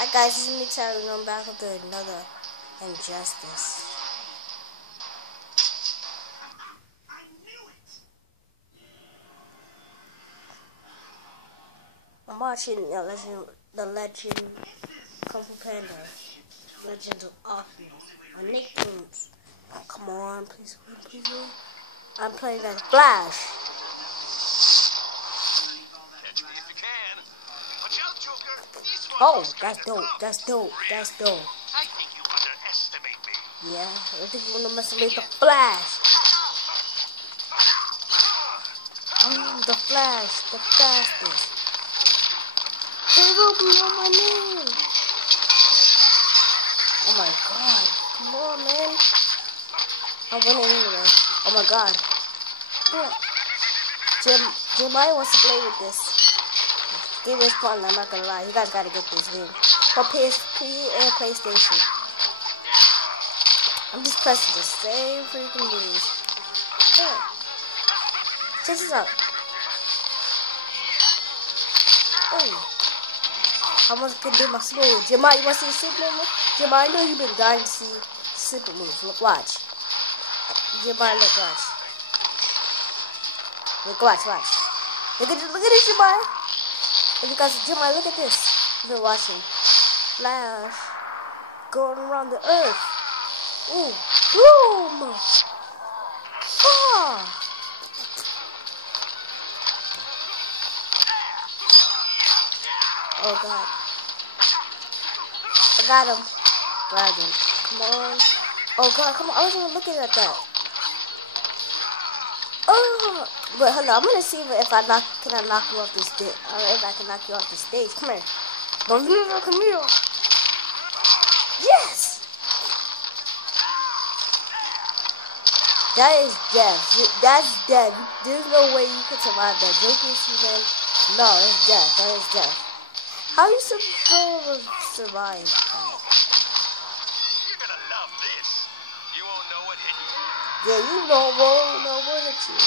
Hi guys, this is me Terry and I'm back with another Injustice. I'm watching the Legend Kung Fu Panda, Legends of Arceus, on Nicktoons. Oh, come on, please win, please win. I'm playing as Flash. Oh, that's dope, that's dope, that's dope. I think you underestimate me. Yeah, I think you underestimate the Flash. I'm the Flash, the fastest. They will be on my name. Oh my god, come on, man. I'm winning anyway. Oh my god. Jeremiah wants to play with this. Game is fun, I'm not gonna lie. You guys gotta get this game. For PSP and PlayStation. I'm just pressing the same freaking moves. Yeah. Check this out. Oh. I almost could do my super move. Jeremiah, you wanna see the super move? Jeremiah, I know you've been dying to see super moves. Look, watch. Jeremiah, look, watch. Look, watch. Look at this, Jeremiah. If you guys, Jeremiah, look at this. You've been watching. Flash going around the earth. Ooh, boom! Ah! Oh god. I got him. Grab him. Come on. Oh god, come on. I wasn't even looking at that. Oh! But hold on, I'm gonna see if I can I knock you off the stage. Or if I can knock you off the stage. Come here. Come here. Yes! That is death. That's death. There's no way you can survive that. Joker, man. No, it's death. That is death. How you supposed to survive that? You're gonna love this. You won't know what hit you. Yeah, you won't know what hit you.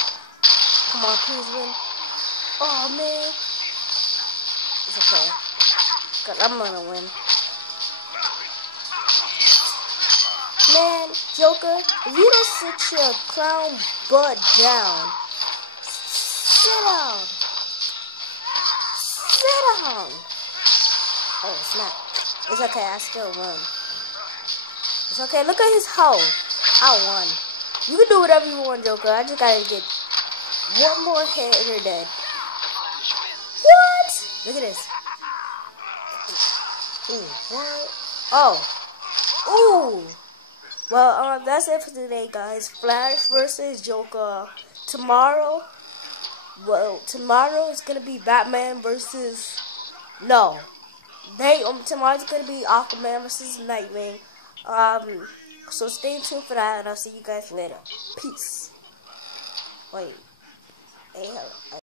Come on, please win. Oh, man. It's okay. Cause I'm gonna win. Man, Joker, if you don't sit your clown butt down, sit down. Oh, snap. It's okay, I still won. It's okay, look at his hoe. I won. You can do whatever you want, Joker. I just gotta get one more hit and you're dead. What? Look at this. Ooh, what? Oh. Ooh. Well, that's it for today, guys. Flash versus Joker. Tomorrow is gonna be Batman versus. No, tomorrow's gonna be Aquaman versus Nightwing. So stay tuned for that, and I'll see you guys later. Peace. Wait. Hey,